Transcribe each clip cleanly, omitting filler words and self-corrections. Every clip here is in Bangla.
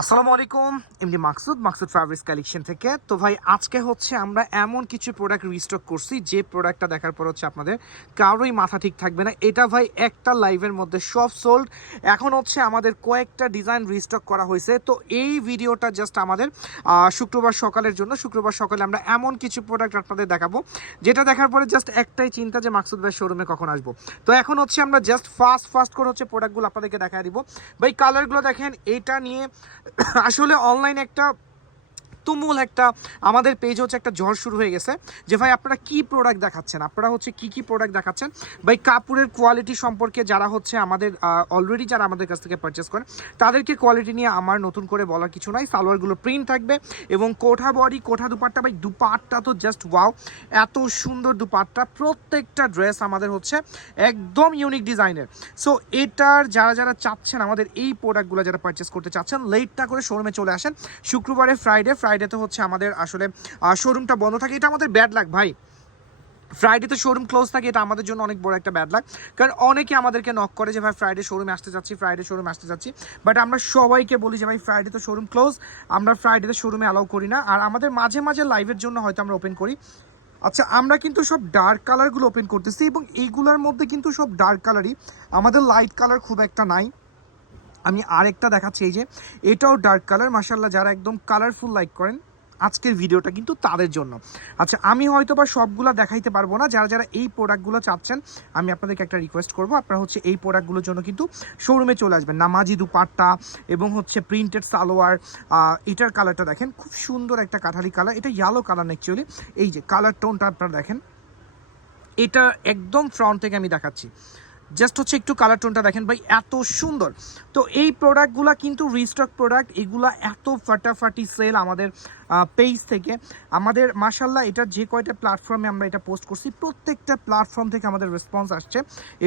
আসসালামু আলাইকুম, এমডি মাকসুদ ফেব্রিক্স কালেকশন থেকে। তো ভাই আজকে হচ্ছে আমরা এমন কিছু প্রোডাক্ট রিস্টক করছি যে প্রোডাক্টটা দেখার পর হচ্ছে আপনাদের কারোই মাথা ঠিক থাকবে না। এটা ভাই একটা লাইভের মধ্যে সব সোল্ড। এখন হচ্ছে আমাদের কয়েকটা ডিজাইন রিস্টক করা হয়েছে। তো এই ভিডিওটা জাস্ট আমাদের শুক্রবার সকালের জন্য। শুক্রবার সকালে আমরা এমন কিছু প্রোডাক্ট আপনাদের দেখাবো যেটা দেখার পরে জাস্ট একটাই চিন্তা যে মাকসুদ ভাই শোরুমে কখন আসবো। তো এখন হচ্ছে আমরা জাস্ট ফাস্ট করে হচ্ছে প্রোডাক্টগুলো আপনাদেরকে দেখা দিব। ভাই কালারগুলো দেখেন, এটা নিয়ে আসলে অনলাইন একটা তুমুল একটা আমাদের পেজ হচ্ছে একটা ঝড় শুরু হয়ে গেছে যে ভাই আপনারা কি প্রোডাক্ট দেখাচ্ছেন, আপনারা হচ্ছে কি প্রোডাক্ট দেখাচ্ছেন। ভাই কাপড়ের কোয়ালিটি সম্পর্কে যারা হচ্ছে আমাদের অলরেডি যারা আমাদের কাছ থেকে পারচেস করেন তাদেরকে কোয়ালিটি নিয়ে আমার নতুন করে বলার কিছু নাই। সালোয়ারগুলো প্রিন্ট থাকবে এবং কোঠা বডি কোঠা দুপাট্টা। ভাই দুপাট্টা তো জাস্ট ওয়াও, এত সুন্দর দুপাট্টা। প্রত্যেকটা ড্রেস আমাদের হচ্ছে একদম ইউনিক ডিজাইনের। সো এটার যারা চাচ্ছেন আমাদের এই প্রোডাক্টগুলো যারা পারচেস করতে চাচ্ছেন, লেটটা করে শোরুমে চলে আসেন। শুক্রবারে ফ্রাইডেতে হচ্ছে আমাদের আসলে শোরুমটা বন্ধ থাকে। এটা আমাদের ব্যাড লাক ভাই, ফ্রাইডেতে শোরুম ক্লোজ থাকে, এটা আমাদের জন্য অনেক বড় একটা ব্যাড লাক। কারণ অনেকে আমাদেরকে নক করে যে ভাই ফ্রাইডে শোরুমে আসতে যাচ্ছি, বাট আমরা সবাইকে বলি যে ভাই ফ্রাইডে তো শোরুম ক্লোজ, আমরা ফ্রাইডেতে শোরুমে অ্যালাউ করি না। আর আমাদের মাঝে লাইভের জন্য হয়তো আমরা ওপেন করি। আচ্ছা, আমরা কিন্তু সব ডার্ক কালারগুলো ওপেন করতেছি এবং এইগুলোর মধ্যে কিন্তু সব ডার্ক কালারই, আমাদের লাইট কালার খুব একটা নাই। আমি আরেকটা দেখাচ্ছি, এই যে এটাও ডার্ক কালার। মাশাআল্লাহ, যারা একদম কালারফুল লাইক করেন আজকের ভিডিওটা কিন্তু তাদের জন্য। আচ্ছা, আমি হয়তো বা সবগুলো দেখাইতে পারবো না। যারা এই প্রোডাক্টগুলো চাচ্ছেন, আমি আপনাদেরকে একটা রিকোয়েস্ট করবো, আপনারা হচ্ছে এই প্রোডাক্টগুলোর জন্য কিন্তু শোরুমে চলে আসবেন। নামাজি দুপাট্টা এবং হচ্ছে প্রিন্টেড সালোয়ার। এটার কালারটা দেখেন, খুব সুন্দর একটা কাঠালি কালার। এটা ইয়েলো কালার না অ্যাকচুয়ালি, এই যে কালার টোনটা আপনারা দেখেন, এটা একদম ফ্রন্ট থেকে আমি দেখাচ্ছি। জাস্ট হচ্ছে একটু কালার টোনটা দেখেন ভাই, এত সুন্দর। তো এই প্রোডাক্টগুলো কিন্তু রিস্টক প্রোডাক্ট, এগুলা এত ফাটাফাটি সেল আমাদের পেজ থেকে। আমাদের মাশাল্লাহ এটা যে কয়টা প্ল্যাটফর্মে আমরা এটা পোস্ট করছি, প্রত্যেকটা প্ল্যাটফর্ম থেকে আমাদের রেসপন্স আসছে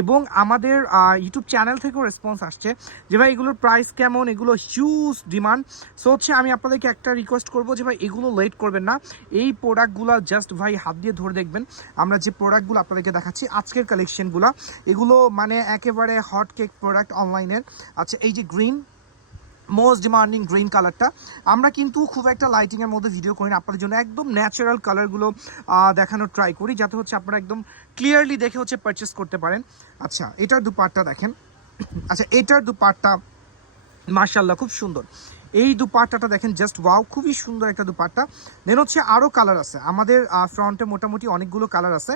এবং আমাদের ইউটিউব চ্যানেল থেকেও রেসপন্স আসছে যে ভাই এগুলোর প্রাইস কেমন, এগুলো হিউজ ডিমান্ড। সো হচ্ছে আমি আপনাদেরকে একটা রিকোয়েস্ট করবো যে ভাই এগুলো লেট করবেন না, এই প্রোডাক্টগুলো জাস্ট ভাই হাত দিয়ে ধরে দেখবেন। আমরা যে প্রোডাক্টগুলো আপনাদেরকে দেখাচ্ছি আজকের কালেকশনগুলো, এগুলো মানে একেবারে হট কেক প্রোডাক্ট অনলাইনের। আচ্ছা, এই যে গ্রিন, মোস্ট ডিমান্ডিং গ্রিন কালারটা, আমরা কিন্তু খুব একটা লাইটিংয়ের মধ্যে ভিডিও করি না, আপনাদের জন্য একদম ন্যাচারাল কালারগুলো দেখানোর ট্রাই করি যাতে হচ্ছে আপনারা একদম ক্লিয়ারলি দেখে হচ্ছে পারচেস করতে পারেন। আচ্ছা, এটার দুপাট্টা দেখেন। আচ্ছা, এটার দুপাট্টা মাশাআল্লাহ খুব সুন্দর। এই দুপাট্টাটা দেখেন, জাস্ট ওয়াও, খুবই সুন্দর একটা দুপাট্টা। দেন হচ্ছে আরও কালার আছে আমাদের ফ্রন্টে, মোটামুটি অনেকগুলো কালার আছে।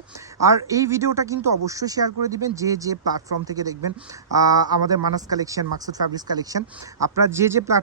আর এই ভিডিওটা কিন্তু অবশ্যই শেয়ার করে দিবেন যে প্ল্যাটফর্ম থেকে দেখবেন আমাদের Manas collection, Maksud fabrics collection. আপনারা যে প্ল্যাটফর্ম